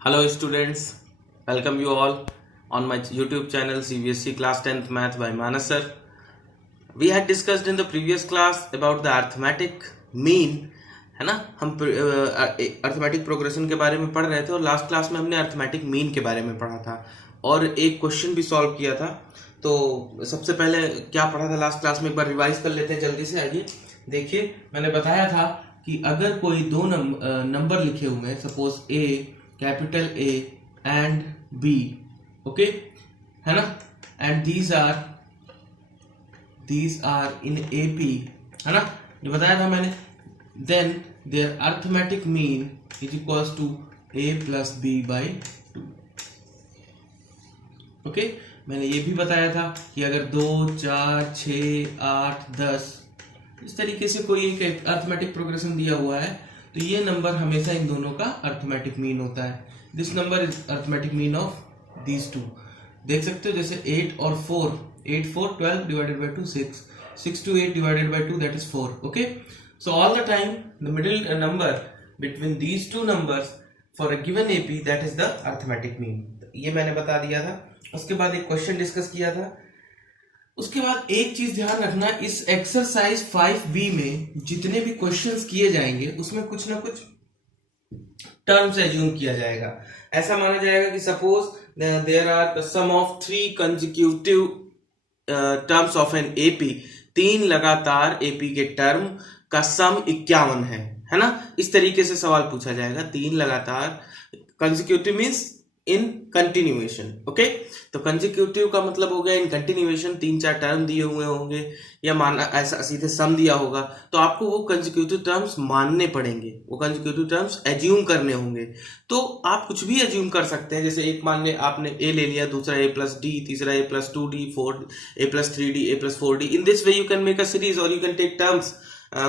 Hello students, welcome you all on my YouTube channel CBSE Class 10th Math by Manas sir. We had discussed in the previous class about the arithmetic mean, है ना। हम arithmetic progression के बारे में पढ़ रहे थे और लास्ट क्लास में हमने अर्थमेटिक मीन के बारे में पढ़ा था और एक क्वेश्चन भी सॉल्व किया था। तो सबसे पहले क्या पढ़ा था लास्ट क्लास में, एक बार रिवाइज कर लेते हैं जल्दी से। आइए देखिए, मैंने बताया था कि अगर कोई दो नंबर लिखे हुए हैं, suppose A, capital A and B, okay, है ना, and these are in AP, है ना, ये बताया था मैंने। Then there arithmetic mean is equals to A plus B by 2। Okay, मैंने ये भी बताया था कि अगर 2, 4, 6, 8, 10 इस तरीके से कोई एक अर्थमेटिक प्रोग्रेशन दिया हुआ है तो ये नंबर हमेशा इन दोनों का अर्थमेटिक मीन होता है। This number is arithmetic mean of these two. देख सकते हो जैसे 8 और 4, 8, 4, 12 divided by 2, 6, 6 to 8 divided by 2, that is 4. Okay, so all the time the middle number between these two numbers for a given AP, that is the arithmetic mean. ये मैंने बता दिया था। उसके बाद एक क्वेश्चन डिस्कस किया था। उसके बाद एक चीज ध्यान रखना, इस एक्सरसाइज 5B में जितने भी क्वेश्चंस किए जाएंगे उसमें कुछ ना कुछ टर्म्स एज्यूम किया जाएगा। ऐसा माना जाएगा कि suppose there are the sum of 3 consecutive terms of an AP, 3 लगातार AP के टर्म का सम 51 है ना। इस तरीके से सवाल पूछा जाएगा। 3 लगातार, consecutive means in continuation. Okay, तो कंसेक्यूटिव का मतलब हो गया इन कंटिन्यूएशन, 3-4 टर्म दिए हुए होंगे या माना ऐसा सीधे सम दिया होगा तो आपको वो कंसेक्यूटिव टर्म्स मानने पड़ेंगे, वो कंसेक्यूटिव टर्म्स एज्यूम करने होंगे। तो आप कुछ भी एज्यूम कर सकते हैं, जैसे एक मान ले आपने A ले लिया, दूसरा A प्लस D, तीसरा A plus 2D, fourth A plus 3D, A plus 4D। In this way you can make a series और you can take terms,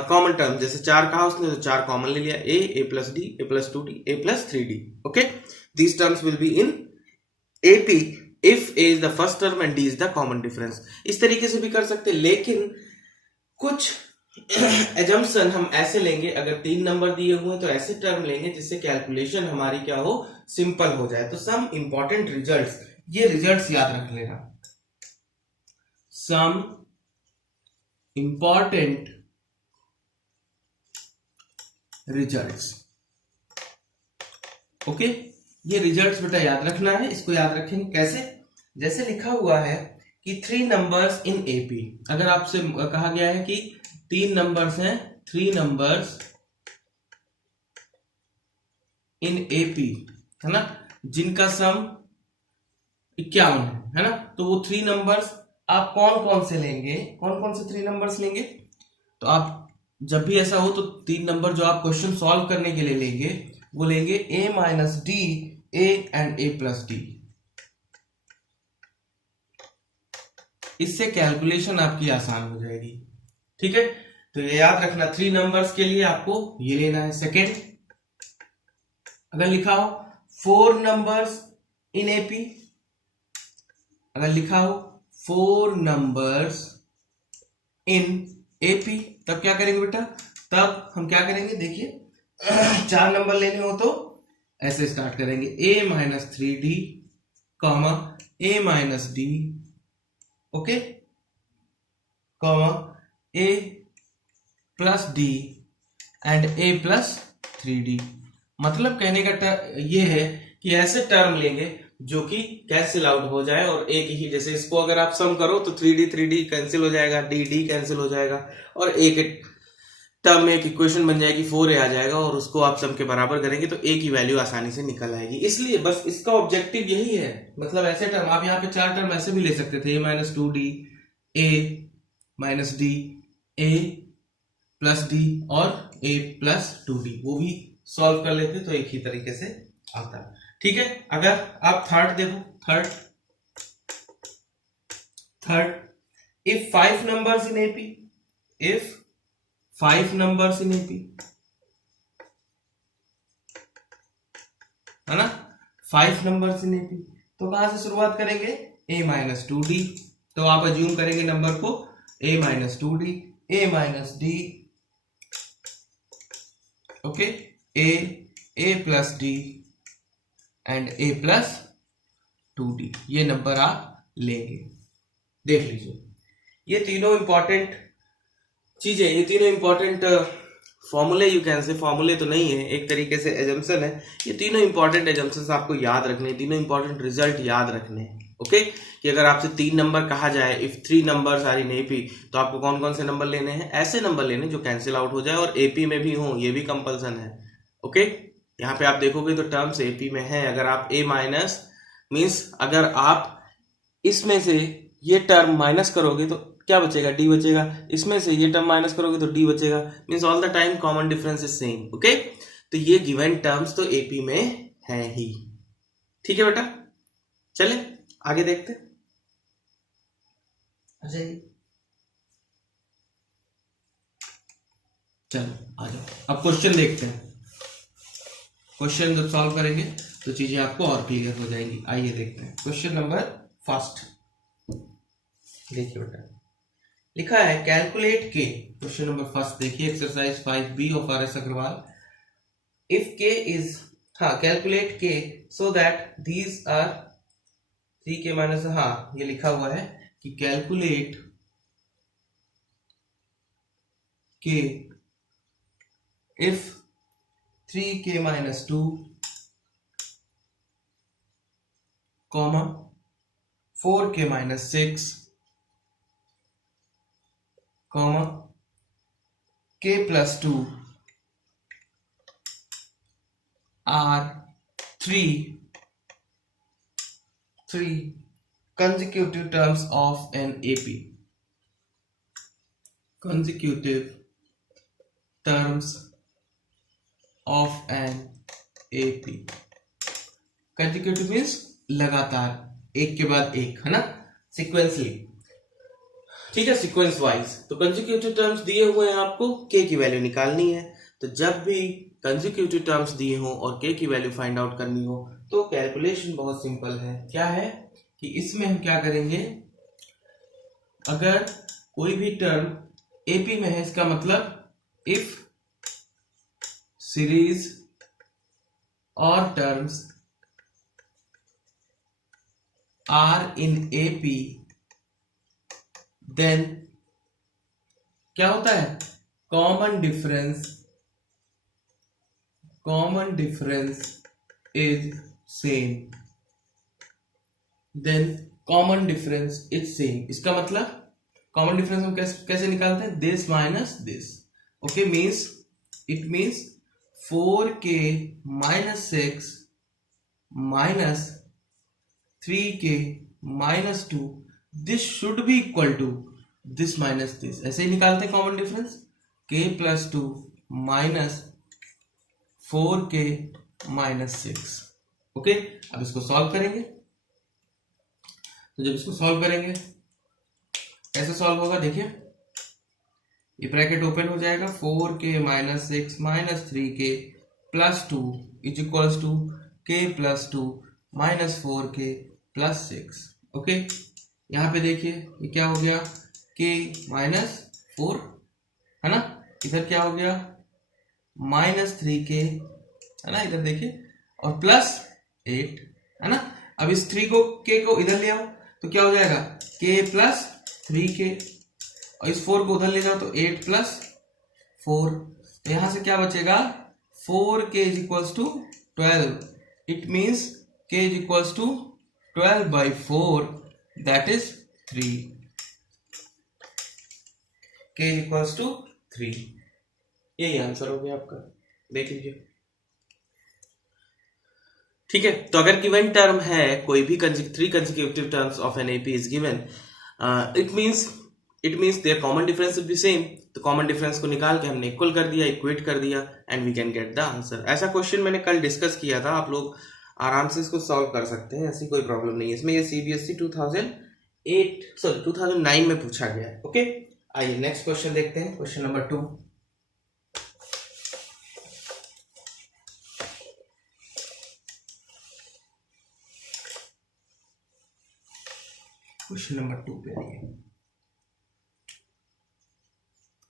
common term. जैसे 4 कहा उसने तो 4 कॉमन ले लिया, A plus D, A plus 2D, A plus 3D। Okay, these terms will be in AP if A is the first term and D is the common difference। इस तरीके से भी कर सकते हैं, लेकिन कुछ एजम्पशन हम ऐसे लेंगे, अगर 3 नंबर दिए हुए हैं तो ऐसे टर्म लेंगे जिससे कैलकुलेशन हमारी क्या हो, सिंपल हो जाए। तो सम इंपॉर्टेंट रिजल्ट्स, ये रिजल्ट्स याद रख लेना, सम इंपॉर्टेंट रिजल्ट्स। ओके, ये रिजल्ट्स बेटा याद रखना है। इसको याद रखेंगे कैसे, जैसे लिखा हुआ है कि 3 नंबर्स इन AP। अगर आपसे कहा गया है कि 3 नंबर्स हैं, 3 नंबर्स इन AP, है ना, जिनका सम 51 है ना, तो वो 3 नंबर्स आप कौन कौन से लेंगे, कौन कौन से 3 नंबर्स लेंगे। तो आप जब भी ऐसा हो तो 3 नंबर जो आप क्वेश्चन सॉल्व करने के लिए लेंगे वो लेंगे A minus D, A and A plus D। इससे कैलकुलेशन आपकी आसान हो जाएगी। ठीक है, तो ये याद रखना, 3 नंबर्स के लिए आपको ये लेना है। सेकेंड, अगर लिखा हो 4 नंबर्स इन AP, अगर लिखा हो 4 नंबर्स इन AP, तब क्या करेंगे बेटा, तब हम क्या करेंगे, देखिए 4 नंबर लेने हो तो ऐसे स्टार्ट करेंगे, A minus 3D, comma A minus D, okay, comma A plus D and A plus 3D। मतलब कहने का ये है कि ऐसे टर्म लेंगे जो कि कैंसिल आउट हो जाए और एक ही, जैसे इसको अगर आप सम करो तो 3D कैंसिल हो जाएगा, D कैंसिल हो जाएगा और एक टर्म में एक इक्वेशन बन जाएगी, 4A आ जाएगा और उसको आप सम के बराबर करेंगे तो A की वैल्यू आसानी से निकल आएगी। इसलिए बस इसका ऑब्जेक्टिव यही है। मतलब ऐसे टर्म आप यहाँ पे 4 टर्म ऐसे भी ले सकते थे, A minus 2D, A minus D, A plus D और A प्लस 2D, वो भी सॉल्व कर लेते तो एक ही तरीके से आता। ठीक है, अगर आप थर्ड देखो, third if 5 numbers in AP, if 5 numbers in AP, है ना, 5 नंबर्स इन AP, तो कहां से शुरुआत करेंगे, A माइनस 2D। तो आप अज्यूम करेंगे नंबर को A minus 2D, A minus D, okay, A plus D, and a plus 2d, ये नंबर आप लेंगे। देख लीजिए, ये तीनों इंपॉर्टेंट चीजें, ये तीनों इंपॉर्टेंट फॉर्मूले, यू कैन से फॉर्मूले तो नहीं है, एक तरीके से एजम्पशन है। ये तीनों इंपॉर्टेंट एजम्पशंस आपको याद रखने, तीनों इंपॉर्टेंट रिजल्ट याद रखने हैं। ओके, कि अगर आपसे 3 नंबर कहा जाए, if 3 numbers are in AP, तो आपको कौन कौन से नंबर लेने हैं? ऐसे नंबर लेने जो कैंसिल आउट हो जाए और एपी में भी हो, ये भी कंपल्सन है। ओके, यहाँ पे आप देखोगे तो टर्म्स एपी में है। अगर आप ए माइनस मीन्स अगर आप इसमें से ये टर्म माइनस करोगे तो क्या बचेगा? डी बचेगा। इसमें से ये टर्म माइनस करोगे तो डी बचेगा। Means all the time common difference is same. Okay, तो ये गिवन टर्म्स तो एपी में है ही। ठीक है बेटा, चले आगे देखते। अच्छा, चलो आ जाओ, अब क्वेश्चन देखते हैं। क्वेश्चन जब सॉल्व करेंगे तो चीजें आपको और क्लियर हो जाएंगी। आइए देखते हैं क्वेश्चन नंबर फर्स्ट। देखिए बेटा, लिखा है calculate k, question number first देखिए, exercise 5B of RS Agarwal. If k is, calculate k so that these are 3k minus, ये लिखा हुआ है कि calculate k if 3k minus 2 comma 4k minus 6 comma k plus 2 are three consecutive terms of an AP. Consecutive terms of an AP. Consecutive means लगातार, एक के बाद एक, है ना, सिक्वेंसली। ठीक है, सीक्वेंस वाइज। तो कंसेक्यूटिव टर्म्स दिए हुए हैं, आपको के की वैल्यू निकालनी है। तो जब भी कंसेक्यूटिव टर्म्स दिए हो और के की वैल्यू फाइंड आउट करनी हो तो कैलकुलेशन बहुत सिंपल है। क्या है कि इसमें हम क्या करेंगे, अगर कोई भी टर्म एपी में है, इसका मतलब इफ सीरीज और terms are in AP, then क्या होता है, common difference is same. Then common difference is same, इसका मतलब कॉमन डिफरेंस हम कैसे निकालते हैं, this minus this. Okay, means it means 4k minus 6 minus 3k minus 2, this should be equal to this minus this. ऐसे ही निकालते हैं common difference, k plus 2 minus 4k minus 6। Okay, अब इसको सॉल्व करेंगे। तो जब इसको सॉल्व करेंगे कैसे सॉल्व होगा, देखिए ये ब्रैकेट ओपन हो जाएगा, 4k minus 6 minus 3k plus 2 is equals to k plus 2 minus 4k plus 6। Okay, यहाँ पे देखिए ये क्या हो गया, k माइनस 4, है ना, इधर क्या हो गया माइनस 3k, है ना, इधर देखिए, और प्लस 8, है ना। अब इस 3 को k को इधर ले आओ तो क्या हो जाएगा, k प्लस 3k, और इस 4 को उधर ले जाओ तो 8 प्लस 4। तो यहां से क्या बचेगा, 4k is equals to 12। It means k is equals to 12/4, that is 3। k is equals to 3, यही आंसर हो गया आपका, देख लीजिए। ठीक है, तो अगर गिवन टर्म है, कोई भी 3 consecutive terms of an AP is given, it means their common difference will be same। तो कॉमन डिफरेंस को निकाल के हमने इक्वल कर दिया, इक्वेट कर दिया, and we can get the answer. ऐसा क्वेश्चन मैंने कल डिस्कस किया था, आप लोग आराम से इसको सॉल्व कर सकते हैं, ऐसी कोई प्रॉब्लम नहीं है इसमें। ये CBSE 2009 में पूछा गया है। ओके, आइए नेक्स्ट क्वेश्चन देखते हैं, क्वेश्चन नंबर 2। क्वेश्चन नंबर 2 पे आइए,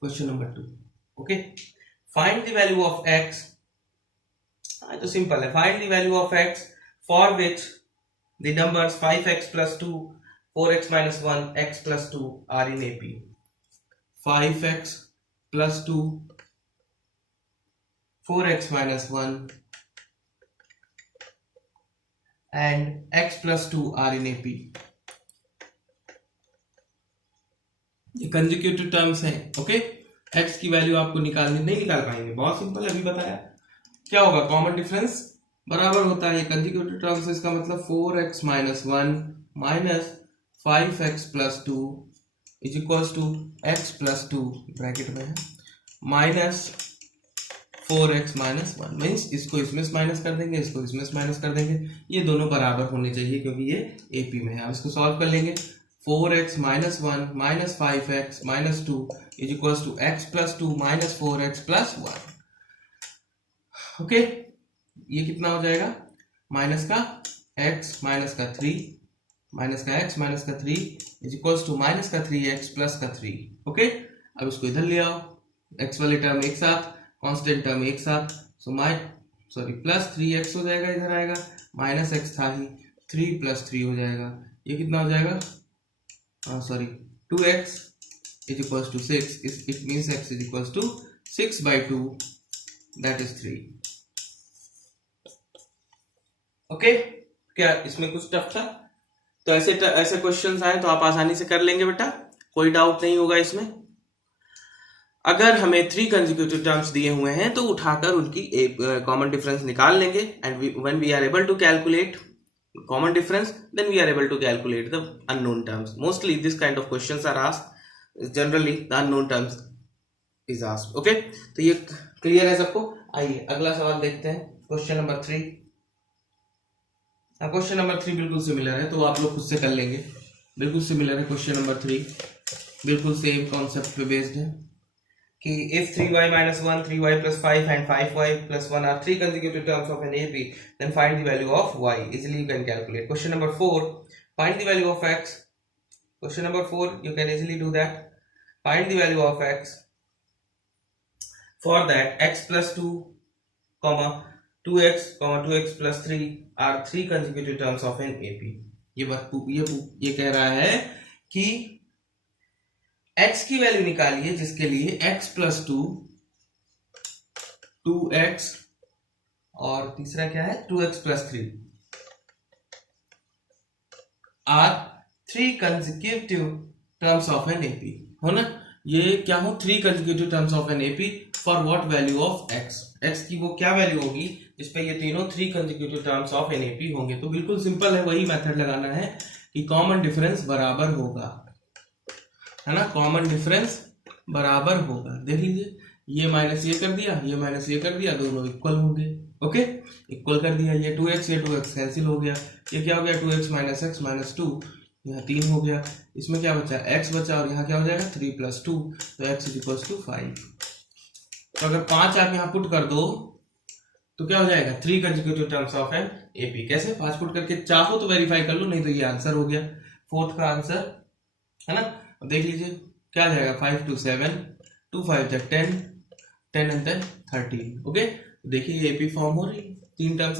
question number 2। Okay, find the value of x। तो सिंपल है, find the value of x for which the numbers 5x plus 2, 4x minus 1, x plus 2 are in AP. 5x plus 2, 4x minus 1 and x plus 2 are in AP. ये consecutive terms हैं. Okay, x की value आपको निकालनी, नहीं निकाल पाएंगे, बहुत simple है, अभी बताया. क्या होगा, कॉमन डिफरेंस बराबर होता है कंसेक्यूटिव टर्म्स. इसका मतलब 4x minus 1 minus 5x plus 2 is equals to x plus 2 bracket में है minus 4x minus 1. मीन्स इसको इसमें माइनस कर देंगे, इसको इसमें माइनस कर देंगे. ये दोनों बराबर होने चाहिए क्योंकि ये AP में है. अब इसको सॉल्व कर लेंगे. 4x minus 1 minus 5x minus 2 is equals to x plus 2 minus 4x plus 1. Okay, ये कितना हो जाएगा, माइनस का x माइनस का 3 माइनस का x माइनस का 3 is equals to माइनस का 3x प्लस का 3. ओके, अब इसको इधर ले आओ, x वाले टर्म एक साथ, कांस्टेंट टर्म एक साथ, सो प्लस 3x हो जाएगा, इधर आएगा, माइनस x था ही, 3 प्लस 3 हो जाएगा. ये कितना हो जाएगा, 2x is equals to 6. It means x is equals to 6 by 2, that is 3. Okay, क्या इसमें कुछ टफ था? तो ऐसे क्वेश्चंस आए तो आप आसानी से कर लेंगे बेटा, कोई डाउट नहीं होगा इसमें. अगर हमें 3 कंसेक्यूटिव टर्म्स दिए हुए हैं तो उठाकर उनकी कॉमन डिफरेंस निकाल लेंगे. And when we are able to calculate common difference, then we are able to calculate the unknown terms. Mostly this kind of questions are asked, generally the unknown terms is asked. Okay, तो ये clear है सबको. आइए अगला सवाल देखते हैं, question number 3. Question number 3 बिल्कुल सिमिलर है, तो आप लोग खुद से कर लेंगे. बिल्कुल सिमिलर है क्वेश्चन नंबर 3, बिल्कुल सेम कॉन्सेप्ट पे बेस्ड है कि if 3y minus 1, 3y plus 5 and 5y plus 1 are 3 consecutive terms of an AP, then find the value of y. Easily you can calculate. Question number 4, find the value of x. Question number 4, you can easily do that. Find the value of x. For that, x plus 2, 2x, 2x plus 3 are 3 consecutive terms of an AP. ये कह रहा है कि x की value निकालिए जिसके लिए x plus 2, 2x और तीसरा क्या है 2x plus 3 are 3 consecutive terms of an AP. हो ना, ये क्या हो, 3 consecutive terms of an AP for what value of x. x की वो क्या वैल्यू होगी जिसपे ये तीनों 3 consecutive terms of an AP होंगे. तो बिल्कुल सिंपल है, वही मेथड लगाना है कि कॉमन डिफरेंस बराबर होगा, है ना, कॉमन डिफरेंस बराबर होगा. देख लीजिए, ये माइनस ये कर दिया, ये माइनस ये कर दिया, दोनों इक्वल होंगे. ओके, इक्वल कर दिया, ये 2x ये 2x कैंसिल हो गया. ये क्या हो गया, 2x माइनस x माइनस 2, यहाँ 3 हो गया. इसमें क्या बचा, x बचा, और यहाँ क्या हो जाएगा 3 प्लस 2, तो x इज इक्वल टू 5. तो अगर 5 आप यहाँ पुट कर दो तो क्या हो जाएगा, 3 consecutive terms of an AP. कैसे, 5 पुट करके चाहो तो वेरीफाई कर लो, नहीं तो ये आंसर हो गया, फोर्थ का आंसर, है ना. देख लीजिए क्या आ जाएगा, 5 2 7, 2 5 10, 10 and 10 13. ओके, देखिए ये AP फॉर्म हो रही है, 3 terms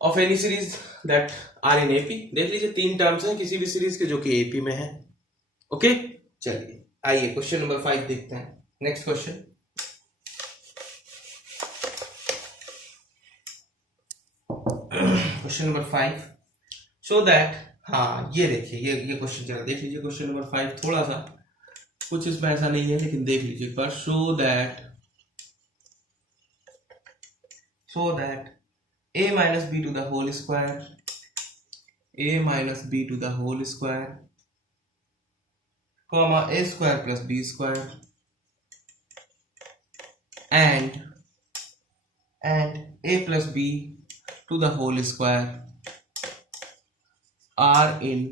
of any series that are in AP. देख लीजिए 3 टर्म्स हैं किसी भी सीरीज के जो कि AP में है. ओके, चलिए आइए क्वेश्चन नंबर 5 देखते हैं. Next question, question number 5, show that, हाँ ये देखिए, ये क्वेश्चन चला, देख लीजिए क्वेश्चन नंबर 5. थोड़ा सा कुछ इसमें ऐसा नहीं है, लेकिन देख लीजिए एक बार. Show that a minus b to the whole square, a minus b to the whole square, comma a square plus b square, and a plus b to the whole square are in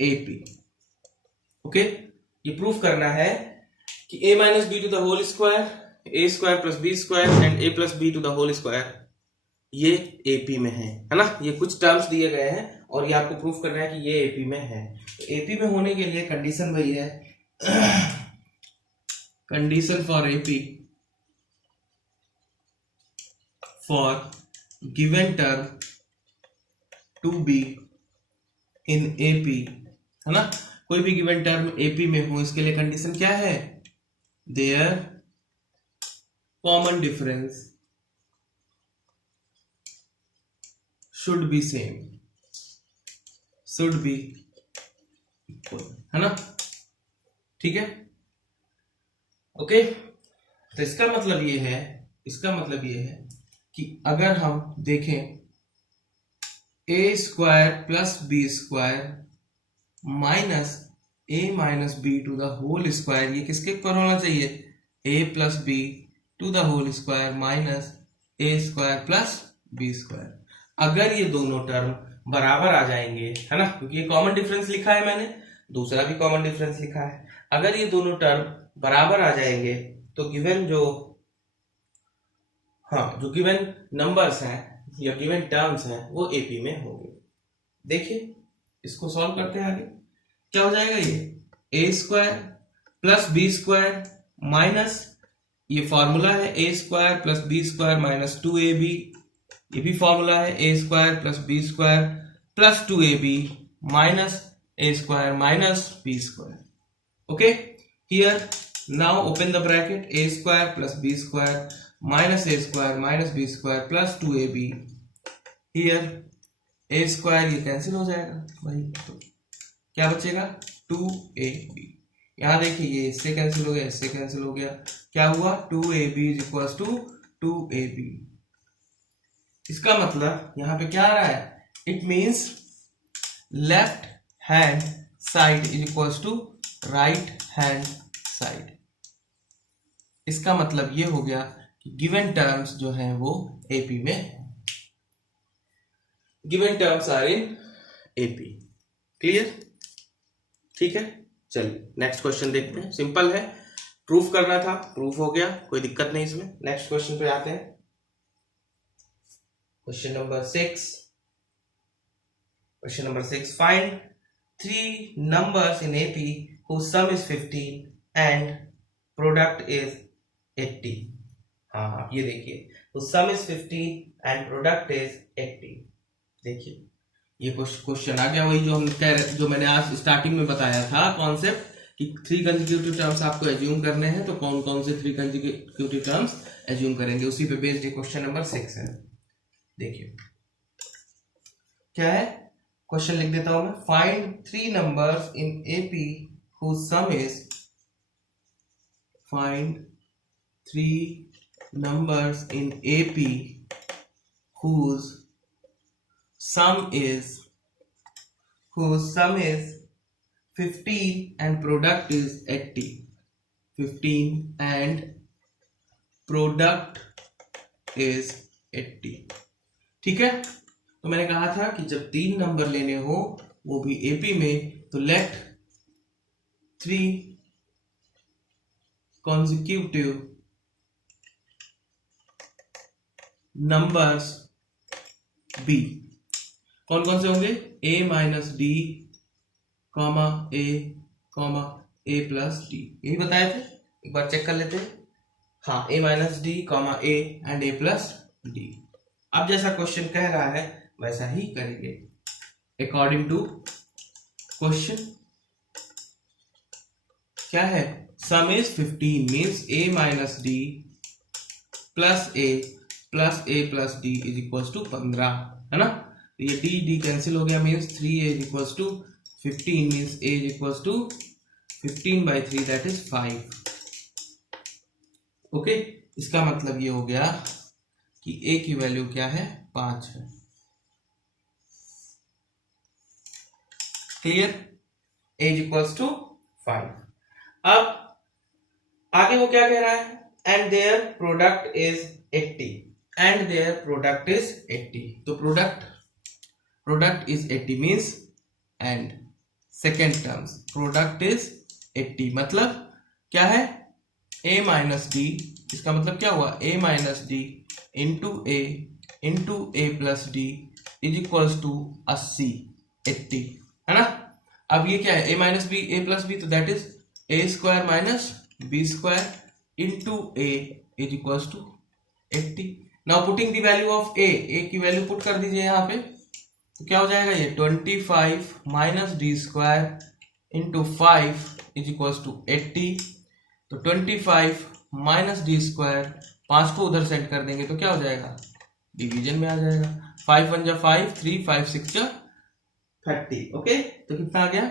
AP. Okay, ये proof करना है कि a minus b to the whole square, a square plus b square and a plus b to the whole square ये AP में है ना. ये कुछ टर्म्स दिए गए हैं और ये आपको प्रूफ करना है कि ये AP में है. तो AP में होने के लिए कंडीशन वही है, condition for AP, for given term to be in AP, है ना, कोई भी गिवन टर्म एपी में हो, इसके लिए कंडीशन क्या है, their common difference should be same, should be equal, है ना, ठीक है, ओके। तो इसका मतलब ये है कि अगर हम देखें A square plus B square minus A minus B to the whole square, ये किसके इक्वल होना चाहिए, A plus B to the whole square minus A square plus B square. अगर ये दोनों टर्म बराबर आ जाएंगे, है ना, क्योंकि ये कॉमन डिफरेंस लिखा है मैंने, दूसरा भी कॉमन डिफरेंस लिखा है, अगर ये दोनों टर्म बराबर आ जाएंगे तो गिवन जो गिवन नंबर्स हैं या गिवन टर्म्स हैं वो एपी में होंगे। देखिए इसको सॉल्व करते हैं, आगे क्या हो जाएगा, ये A square plus B square minus, ये फॉर्मूला है A square plus B square minus 2ab, ये भी फॉर्मूला है A square plus B square plus 2ab minus A square minus B square. Okay, here now open the bracket, A square plus B square minus A square minus B square plus 2ab, here A square ये cancel हो जाएगा भाई, तो क्या बचेगा 2ab। यहां देखिए ये इससे कैंसिल हो गया, इससे कैंसिल हो गया, क्या हुआ 2ab is equal to 2ab। इसका मतलब यहां पे क्या आ रहा है, it means left hand side is equal to right hand side. इसका मतलब ये हो गया कि गिवन टर्म्स जो हैं वो एपी में, given terms are in AP. Clear, ठीक है, चलिए नेक्स्ट क्वेश्चन देखते हैं, सिंपल है, प्रूफ करना था, प्रूफ हो गया, कोई दिक्कत नहीं इसमें। नेक्स्ट क्वेश्चन पे आते हैं, question number 6। Question number 6, find 3 numbers in AP whose sum is 15 and product is 80। हाँ ये देखिए, whose sum is 15 and product is 80। देखिए ये क्वेश्चन आ गया, वही जो मैंने आज स्टार्टिंग में बताया था कॉन्सेप्ट कि 3 कंसेक्यूटिव टर्म्स आपको एज्यूम करने हैं, तो कौन कौन से 3 कंसेक्यूटिव टर्म्स एज्यूम करेंगे, उसी पे बेस्ड ये क्वेश्चन नंबर 6 है। देखिए क्या है, क्वेश्चन लिख देता हूं मैं, find 3 numbers in AP whose sum is, find 3 numbers in AP whose sum is 15 and product is 80। 15 and product is 80, ठीक है। तो मैंने कहा था कि जब 3 नंबर लेने हो वो भी एपी में, तो लेट 3 consecutive numbers बी, कौन कौन से होंगे, a minus D comma A plus D, यही बताए थे, एक बार चेक कर लेते हैं। हाँ, a minus D comma A and A plus D. अब जैसा क्वेश्चन कह रहा है वैसा ही करेंगे अकॉर्डिंग टू क्वेश्चन। क्या है, sum is 15 means a minus D plus A plus D is equal to 15, है ना। तो ये डी कैंसिल हो गया, means 3a is equal to 15 means a is equal to 15/3 that is 5। Okay, इसका मतलब ये हो गया कि a की वैल्यू क्या है, 5 है। Clear, a is equal to 5। अब आगे वो क्या कह रहा है, and their product is 80, and their product is 80। तो product is 80 means and second terms product is 80, मतलब क्या है, a माइनस डी, इसका मतलब क्या हुआ, a minus D into A plus D is equals to 80, है ना। अब ये क्या है, a minus B A plus B, तो that is a square minus B square into A is equals to 80। Now putting the value of A की वैल्यू put कर दीजिए यहाँ पे, तो क्या हो जाएगा ये 25 minus D square into 5 is equals to 80। तो 25 माइनस डी स्क्वायर, 5 को उधर सेंड कर देंगे तो क्या हो जाएगा, डिवीजन में आ जाएगा। 5 1 जा 5, 3 5 6 जा 30। ओके, तो कितना आ गया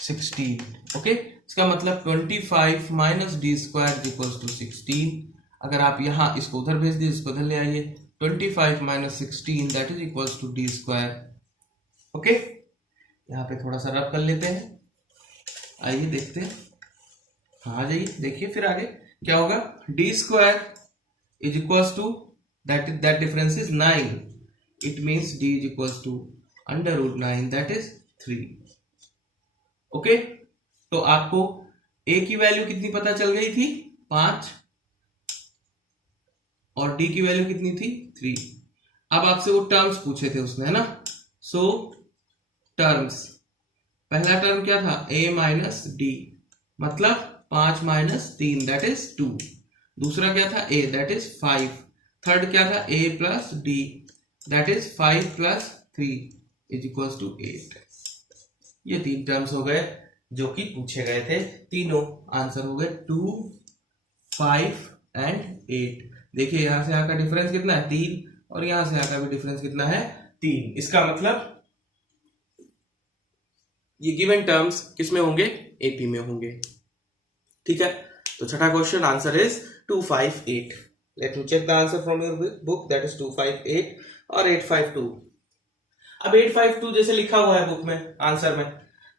16। ओके, इसका मतलब 25 minus D square equals to 16। अगर आप यहाँ इसको उधर भेज दिए, इसको उधर ले आइए, 25 माइनस 16 that is equals to D square. Okay, यहाँ पे थोड़ा सा रब कर लेते हैं, आइए देखते हैं। हाँ जाइए देखिए, फिर आगे क्या होगा, D square is equals to that difference is 9, it means D is equals to under root 9 that is 3। Okay, तो आपको ए की वैल्यू कितनी पता चल गई थी, 5, और डी की वैल्यू कितनी थी, 3। अब आपसे वो टर्म्स पूछे थे उसने, है ना। सो टर्म्स, पहला टर्म क्या था, a माइनस डी, मतलब 5 माइनस 3 दैट इज 2। दूसरा क्या था, a दैट इज 5। थर्ड क्या था, a plus D that is 5 plus 3 is equals to 8। ये 3 टर्म्स हो गए जो कि पूछे गए थे, तीनों आंसर हो गए 2, 5 एंड 8। देखिए यहां से यहाँ का डिफरेंस कितना है, 3, और यहां से यहाँ का भी डिफरेंस कितना है, 3। इसका मतलब ये गिवन टर्म्स किस में होंगे, एपी में होंगे। ठीक है, तो छठा question answer is 258। Let me check the answer from your book, that is 258 और 852। अब 852 जैसे लिखा हुआ है बुक में आंसर में,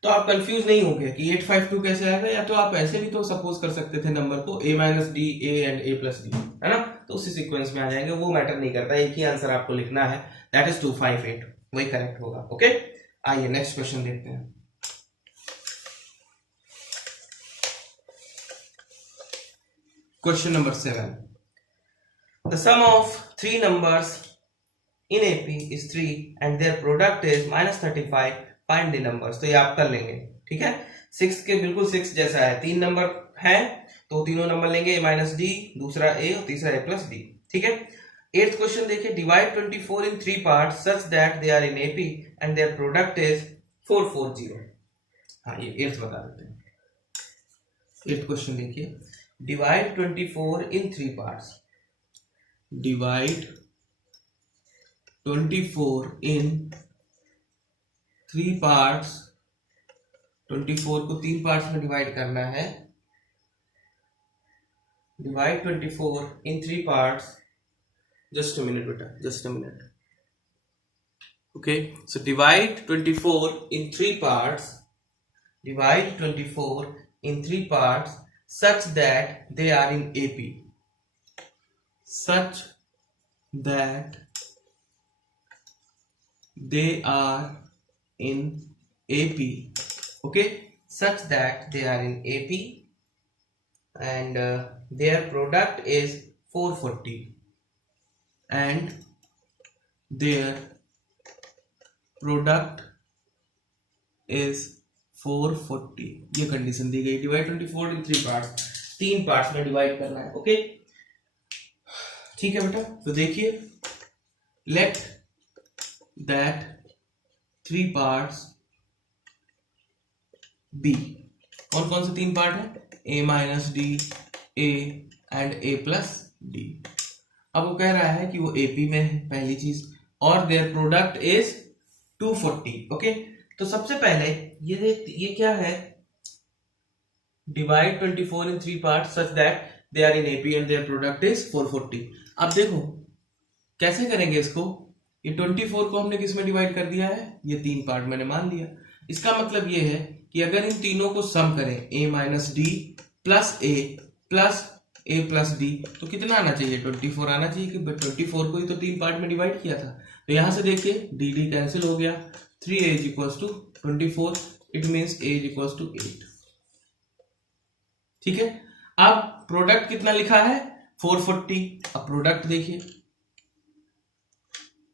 तो आप कंफ्यूज नहीं होंगे कि 852 कैसे आएगा, या तो आप ऐसे भी तो सपोज कर सकते थे नंबर को a minus D A and a plus D, है ना, तो उसी सीक्वेंस में आ जाएंगे, वो मैटर नहीं करता, एक ही आंसर आपको लिखना है, दैट इज 258, वही करेक्ट होगा। ओके, आइए नेक्स्ट क्वेश्चन देखते हैं। Question number 7, the sum of 3 numbers in AP is 3 and their product is -35, find the numbers। तो ये आप कर लेंगे, ठीक है, 6 के बिल्कुल 6 जैसा है, 3 नंबर है तो तीनों नंबर लेंगे, a माइनस डी, दूसरा a और तीसरा a प्लस डी। ठीक है, 8th क्वेश्चन देखिए, divide 24 in 3 parts such that they are in AP and their product is 440। हाँ, ये 8th बता देते हैं। 8th क्वेश्चन देखिए, divide 24 in 3 parts, divide 24 in 3 parts, 24 को 3 पार्ट्स में डिवाइड करना है, divide 24 in 3 parts, just a minute बेटा, just a minute. Okay, so divide 24 in 3 parts, divide 24 in 3 parts such that they are in AP, such that they are in AP, okay, such that they are in AP and their product is 440 and their product is 440। ये condition दी गई, divide 24 in 3 parts, 3 parts में divide करना है। Okay, ठीक है बेटा, तो देखिए, लेट दैट 3 पार्ट्स बी, कौन कौन से 3 पार्ट है, a minus D, a and a plus D. अब वो कह रहा है कि वो AP में है, पहली चीज, और देयर प्रोडक्ट इज 240। ओके, तो सबसे पहले ये क्या है, divide 24 in 3 part such that they are in AP and their product is 440। अब देखो कैसे करेंगे इसको, ये 24 को हमने किस में डिवाइड कर दिया है, ये 3 पार्ट मैंने मान लिया। इसका मतलब ये है कि अगर इन तीनों को सम करें, a minus D plus a plus D, तो कितना आना चाहिए, 24 आना चाहिए, कि 24 को ही तो 3 पार्ट में डिवाइड किया था। तो यहां से देखिए डी डी कैंसिल हो गया, 3a is equals to 24, it means a is equals to 8। ठीक है, अब प्रोडक्ट कितना लिखा है, 440। अब प्रोडक्ट देखिए,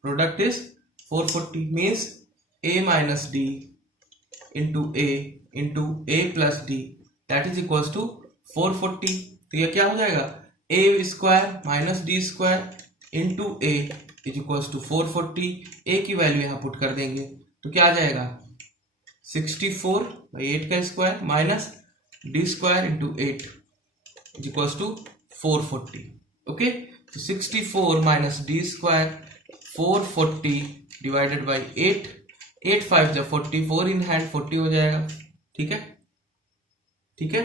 product is 440 means a minus D into a plus D that is equals to 440। तो यह क्या हो जाएगा, a square minus D square into A is equals to 440। A की वैल्यू यहाँ पुट कर देंगे तो क्या आ जाएगा 64/8 का square minus D square into 8 is equals to 440। Okay, तो 64 minus D square 440 divided by 8, 8 5 जब 40, 4 इन हैंड 40 हो जाएगा। ठीक है, ठीक है,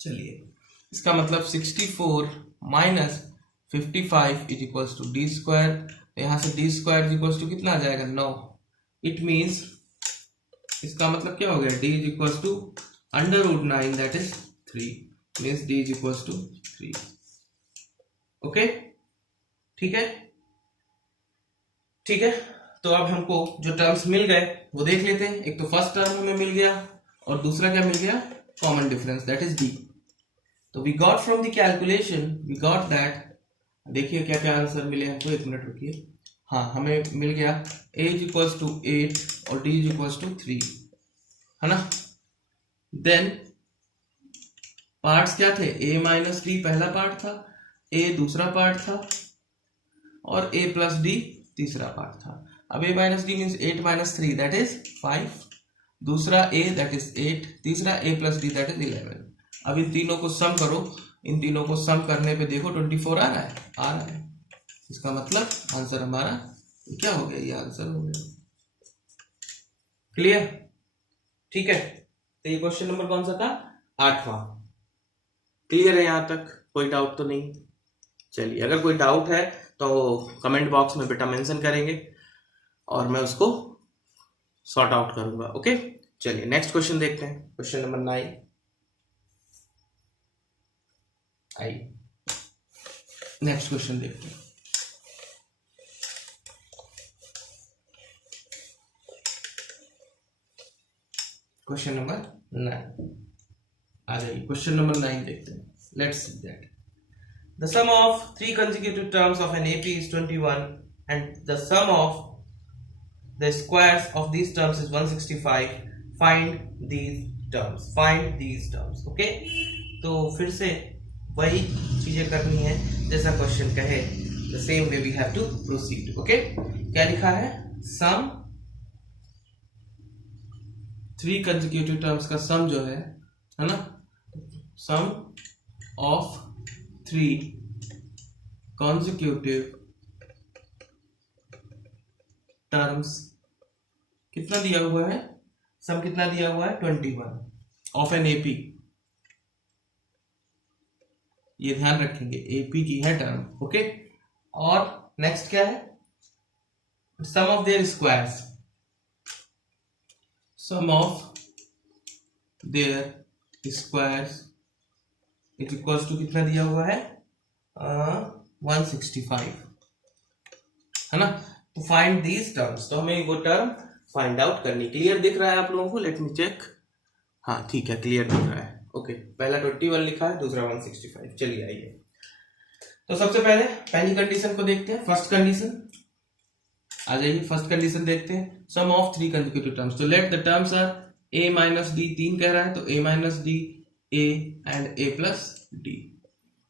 चलिए इसका मतलब 64 minus 55 is equals to D square, यहां से D square is equals to कितना आ जाएगा 9। इट मीन्स इसका मतलब क्या हो गया d is equals to √9 that is 3, means d is equals to 3। Okay, ठीक है, ठीक है। तो अब हमको जो टर्म्स मिल गए वो देख लेते हैं। एक तो फर्स्ट टर्म हमें मिल गया और दूसरा क्या मिल गया common difference that is d। तो we got from the calculation we got that, देखिए क्या क्या आंसर मिले हमको, एक मिनट रुकिए। हाँ, हमें मिल गया a इज इक्वल्स टू 8 और d इज इक्वल्स टू 3, है ना। देन पार्ट्स क्या थे, a माइनस डी पहला पार्ट था, a दूसरा पार्ट था और a प्लस डी तीसरा पार्ट था। अब a minus D means 8 minus 3 that is 5, दूसरा a दैट इज 8, तीसरा a plus D that is 11। अब इन तीनों को सम करो, इन तीनों को सम करने पे देखो 24 आ रहा है, आ रहा है। इसका मतलब आंसर हमारा क्या हो गया, ये आंसर हो गया। क्लियर, ठीक है। तो ये क्वेश्चन नंबर कौन सा था, 8वां। क्लियर है यहां तक, कोई डाउट तो नहीं। चलिए, अगर कोई डाउट है तो कमेंट बॉक्स में बेटा मेंशन करेंगे और मैं उसको सॉर्ट आउट करूंगा। ओके, चलिए नेक्स्ट क्वेश्चन देखते हैं, क्वेश्चन नंबर 9। आइए नेक्स्ट क्वेश्चन देखते हैं। क्वेश्चन नंबर 9 आ जाइए, क्वेश्चन नंबर 9 देखते हैं। Let's see that the sum of 3 consecutive terms of an AP is 21 and the sum of the squares of these terms is 165. Find these terms, find these terms. Okay, तो फिर से वही चीजें करनी है जैसा क्वेश्चन कहे, the same way we have to proceed. Okay, क्या लिखा है, sum 3 consecutive terms का sum जो है ना, sum of 3 consecutive terms कितना दिया हुआ है, सम कितना दिया हुआ है 21 ऑफ एन एपी। ये ध्यान रखेंगे, एपी की है टर्म। ओके, और नेक्स्ट क्या है, sum of their squares, sum of their squares is equals to कितना दिया हुआ है 165, है ना। तो फाइंड दीज टर्म्स, तो हमें वो टर्म फाइंड आउट करनी। क्लियर दिख रहा है आप लोगों को, लेट मी चेक। हाँ ठीक है, क्लियर दिख रहा है। ओके, पहला 21 लिखा है, दूसरा 165। चलिए आइए, तो सबसे पहले पहली कंडीशन को देखते हैं, फर्स्ट कंडीशन। आ जाइए, फर्स्ट कंडीशन देखते हैं, सम ऑफ 3 कंसेक्यूटिव टर्म्स। तो let the terms are a minus D, 3 कह रहा है तो a minus D, a and a plus D.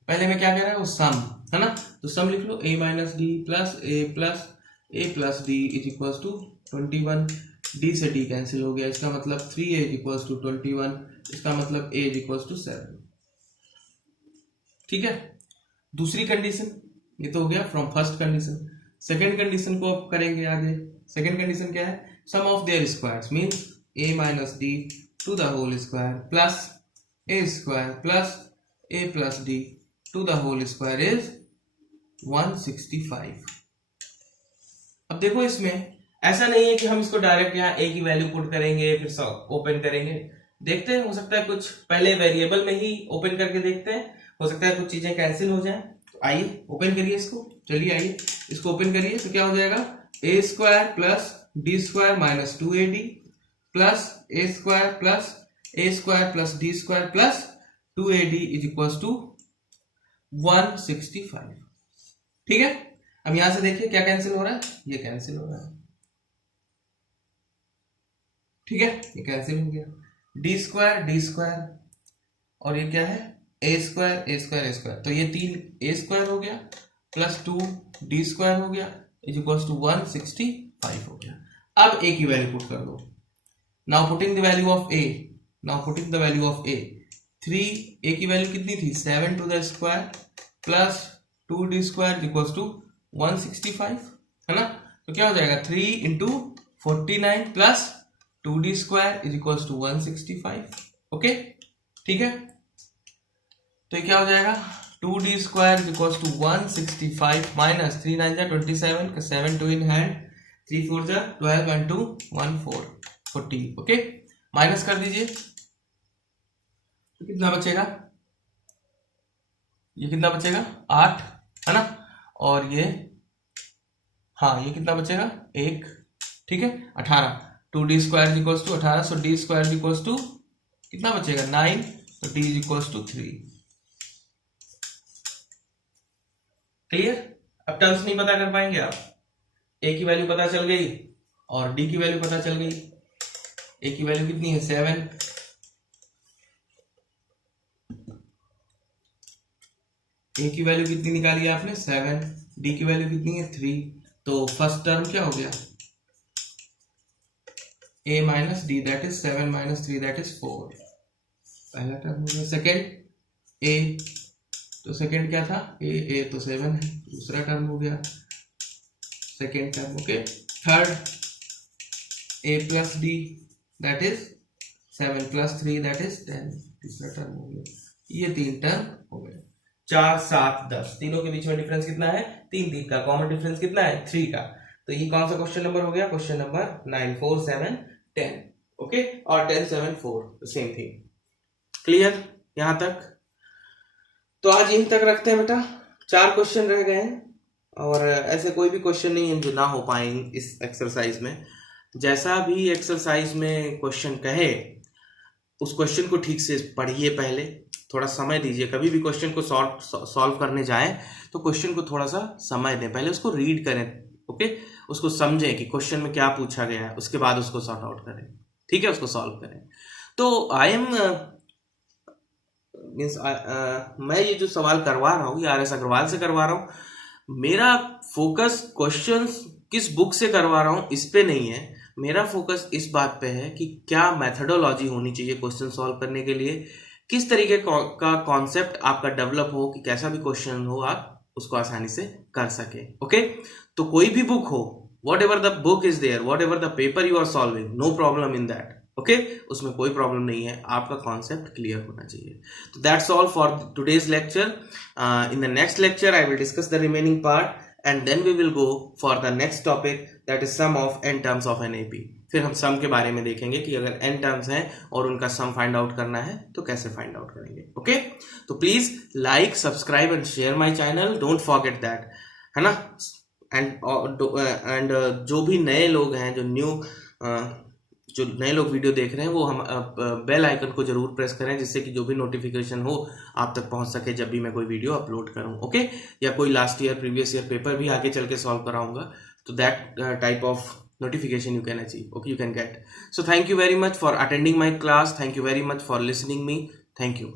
पहले में क्या कह रहा है, वो सम है ना, तो सम लिख लो, a minus D plus a plus D is equal to 21। d से d कैंसिल हो गया, इसका मतलब 3a इज इक्वल टू 21, इसका मतलब a इज इक्वल टू 7। ठीक है, दूसरी कंडीशन ये तो हो गया from first condition. Second condition को अब करेंगे आगे। सेकेंड कंडीशन क्या है, sum of their squares means a minus D to the whole square plus a square plus a plus D to the whole square is 165। अब देखो, इसमें ऐसा नहीं है कि हम इसको डायरेक्ट यहाँ a की वैल्यू पुट करेंगे फिर ओपन करेंगे। देखते हैं, हो सकता है कुछ पहले वेरिएबल में ही ओपन करके देखते हैं, हो सकता है कुछ चीजें कैंसिल हो जाए। तो आइए ओपन करिए इसको, चलिए आइए इसको ओपन करिए। तो क्या हो जाएगा, a square plus D square minus 2ad प्लस a square plus D square plus 2ad is equal to 165। ठीक है, अब यहां से देखिए क्या कैंसिल हो रहा है, ये कैंसिल हो रहा है। ठीक है, ये कैंसिल हो गया, डी स्क्वायर और ये क्या है, a स्क्वायर, तो ये 3 a स्क्वायर हो गया प्लस 2d² हो गया इज इक्वल्स टू 165 हो गया। अब a की वैल्यू पुट कर दो। Now putting the value of a, now putting the value of a, 3 a की वैल्यू कितनी थी 7 to the square plus 2d² equals to 165 है ना। तो क्या हो जाएगा 3 into 49 plus 2d² is equals to 165। Okay ठीक है, तो ये क्या हो जाएगा 2d² इक्वल्स टू 165 माइनस 3 9 जा 27 का 7 2 इन हैंड 3 4 जा 12 1 2 1 4 40। ओके माइनस कर दीजिए तो कितना बचेगा, ये कितना बचेगा 8 है ना, और ये हाँ ये कितना बचेगा 1, ठीक है 18। 2d² equals to 18, so d² equals to कितना बचेगा 9, तो d is equals to 3। Clear. अब टर्म्स नहीं पता कर पाएंगे आप, a की वैल्यू पता चल गई और d की वैल्यू पता चल गई। a की वैल्यू कितनी है 7, a की वैल्यू कितनी निकाली आपने 7, d की वैल्यू कितनी है 3, तो फर्स्ट टर्म क्या हो गया a minus D that is 7 minus 3 that is 4, पहला टर्म हो गया। सेकेंड a, तो सेकेंड क्या था a तो 7 है, दूसरा टर्म हो गया second term. Okay third a plus D that is 7 plus 3 that is 10, तीसरा टर्म हो गया। ये 3 टर्म हो गए। 4 7 10 तीनों के बीच में डिफरेंस कितना है 3 3 का, कॉमन डिफरेंस कितना है 3 का। तो ये कौन सा क्वेश्चन नंबर हो गया, क्वेश्चन नंबर 9 4 7 10। ओके और 10 7 4 सेम थिंग। क्लियर यहां तक। तो आज यहीं तक रखते हैं बेटा, 4 क्वेश्चन रह गए हैं और ऐसे कोई भी क्वेश्चन नहीं है जो ना हो पाए इस एक्सरसाइज में। जैसा भी एक्सरसाइज में क्वेश्चन कहे उस क्वेश्चन को ठीक से पढ़िए, पहले थोड़ा समय दीजिए। कभी भी क्वेश्चन को सॉल्व करने जाएं तो क्वेश्चन को थोड़ा सा समय दें, पहले उसको रीड करें। ओके उसको समझें कि क्वेश्चन में क्या पूछा गया है, उसके बाद उसको सॉर्ट आउट करें, ठीक है उसको सॉल्व करें। तो आई एम मीन्स मैं ये जो सवाल करवा रहा हूँ ये RS अग्रवाल से करवा रहा हूँ। मेरा फोकस क्वेश्चंस किस बुक से करवा रहा हूँ इस पे नहीं है, मेरा फोकस इस बात पे है कि क्या मेथडोलॉजी होनी चाहिए क्वेश्चन सॉल्व करने के लिए, किस तरीके का कॉन्सेप्ट आपका डेवलप हो कि कैसा भी क्वेश्चन हो आप उसको आसानी से कर सके। ओके तो कोई भी बुक हो, whatever the book is there, whatever the paper you are solving, no problem in that. Okay उसमें कोई प्रॉब्लम नहीं है, आपका कॉन्सेप्ट क्लियर होना चाहिए। तो that's all for today's lecture. In the next lecture I will discuss the remaining part and then we will go for the next topic that is sum of n terms of an AP। फिर हम सम के बारे में देखेंगे कि अगर n terms हैं और उनका सम फाइंड आउट करना है तो कैसे फाइंड आउट करेंगे। ओके तो please like subscribe and share my channel, don't forget that, है ना। एंड जो भी नए लोग हैं, जो नए लोग वीडियो देख रहे हैं वो हम बेल आइकन को जरूर प्रेस करें जिससे कि जो भी नोटिफिकेशन हो आप तक पहुंच सके जब भी मैं कोई वीडियो अपलोड करूं। ओके या कोई last year previous year paper भी आगे चल के सॉल्व कराऊंगा तो that type of notification you can achieve, okay, you can get. So thank you very much for attending my class, thank you very much for listening me, thank you.